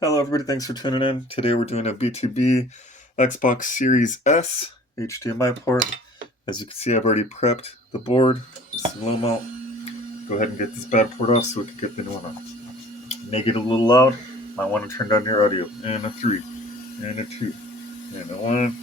Hello everybody, thanks for tuning in. Today we're doing a B2B Xbox Series S HDMI port. As you can see, I've already prepped the board with some low melt. Go ahead and get this bad port off so we can get the new one on. Make it a little loud. Might want to turn down your audio. And a 3, and a 2, and a 1.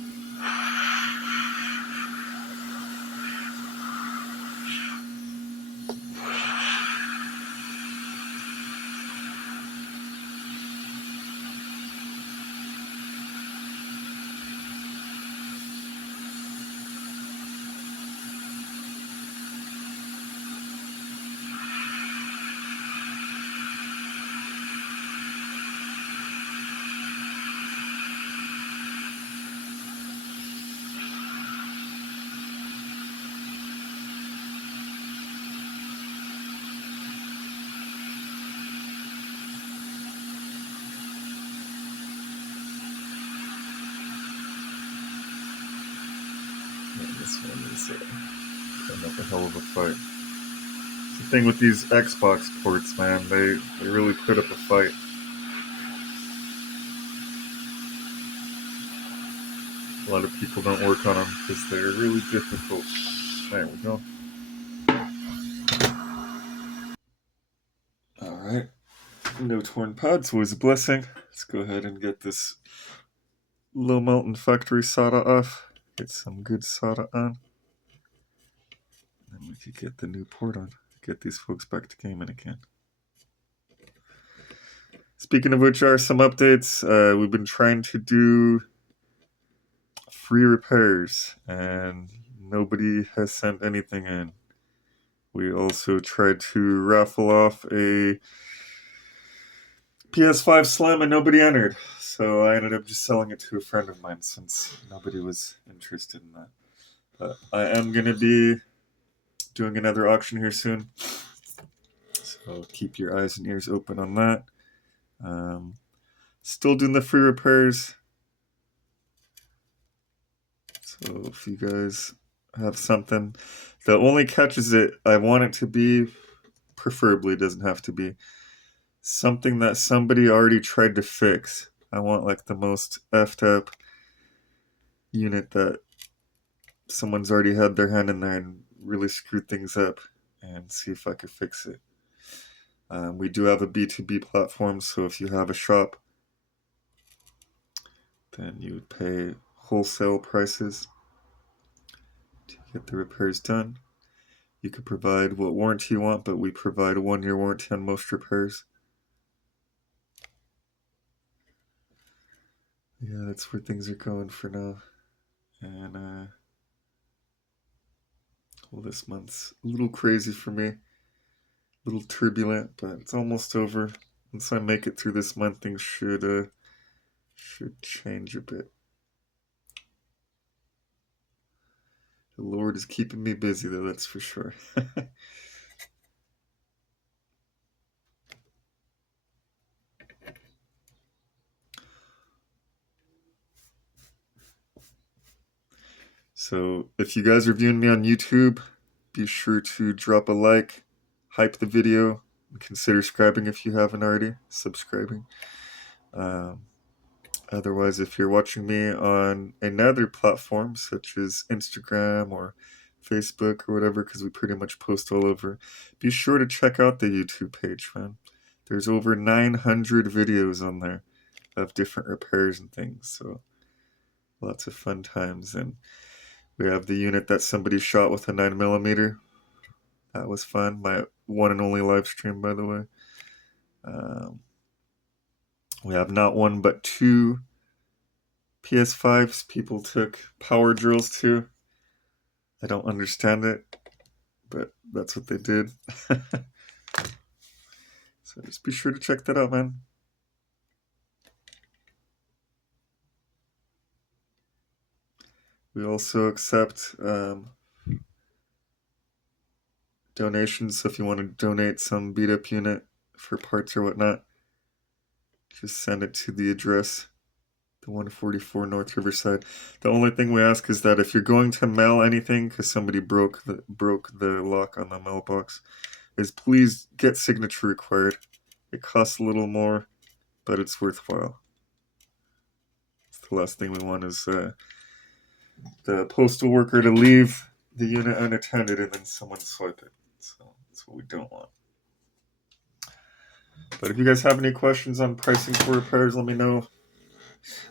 This one is putting up a hell of a fight. It's the thing with these Xbox ports, man. They really put up a fight. A lot of people don't work on them because they're really difficult. There we go. Alright. No torn pads, always a blessing. Let's go ahead and get this low melt and factory solder off. Get some good solder on. And then we could get the new port on. Get these folks back to gaming again. Speaking of which are some updates. We've been trying to do free repairs and nobody has sent anything in. We also tried to raffle off a PS5 Slim and nobody entered. So I ended up just selling it to a friend of mine since nobody was interested in that. But I am going to be doing another auction here soon. So keep your eyes and ears open on that. Still doing the free repairs. So if you guys have something, the only catch is that I want it to be, preferably it doesn't have to be, something that somebody already tried to fix. I want like the most effed up unit that someone's already had their hand in there and really screwed things up, and see if I could fix it. We do have a B2B platform, so if you have a shop, then you would pay wholesale prices to get the repairs done. You could provide what warranty you want, but we provide a 1-year warranty on most repairs. Yeah, that's where things are going for now. And well, this month's a little crazy for me, a little turbulent, but it's almost over. Once I make it through this month, things should change a bit. The Lord is keeping me busy, though, that's for sure. So if you guys are viewing me on YouTube, be sure to drop a like, hype the video, and consider subscribing if you haven't already. Otherwise, if you're watching me on another platform, such as Instagram or Facebook or whatever, because we pretty much post all over, be sure to check out the YouTube page, man. There's over 900 videos on there of different repairs and things, so lots of fun times. And we have the unit that somebody shot with a 9mm. That was fun. My one and only live stream, by the way. We have not one but 2 PS5s people took power drills to. I don't understand it, but that's what they did. So just be sure to check that out, man. We also accept donations, so if you want to donate some beat up unit for parts or whatnot, just send it to the address, the 144 North Riverside. The only thing we ask is that if you're going to mail anything because somebody broke the lock on the mailbox, is please get signature required. It costs a little more, but it's worthwhile. The last thing we want is the postal worker to leave the unit unattended and then someone swipe it. So that's what we don't want. But if you guys have any questions on pricing for repairs, let me know.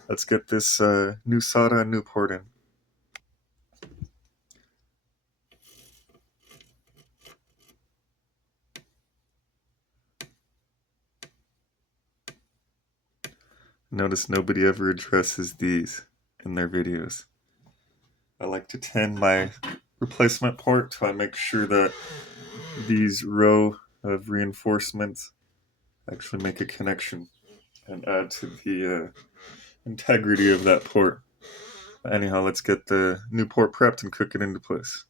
Let's get this new solder and new port in. Notice nobody ever addresses these in their videos. I like to tend my replacement port till I make sure that these row of reinforcements actually make a connection and add to the integrity of that port. Anyhow, let's get the new port prepped and cook it into place.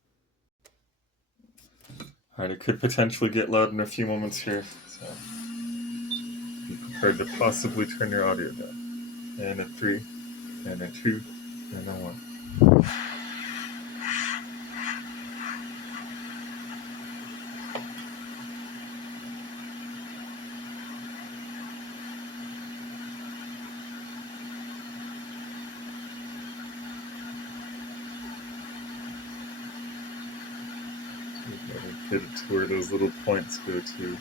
Alright, it could potentially get loud in a few moments here, so be prepared to possibly turn your audio down. And a 3, and a 2, and a 1. Get it to where those little points go to.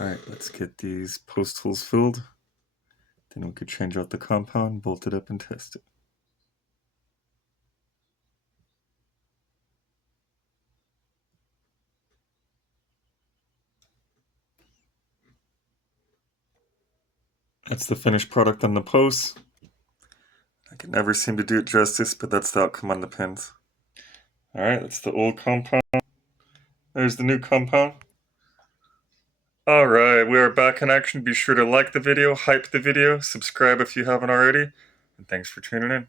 Alright, let's get these post holes filled. Then we could change out the compound, bolt it up, and test it. That's the finished product on the posts. I can never seem to do it justice, but that's the outcome on the pins. Alright, that's the old compound. There's the new compound. Alright, we are back in action. Be sure to like the video, hype the video, subscribe if you haven't already, and thanks for tuning in.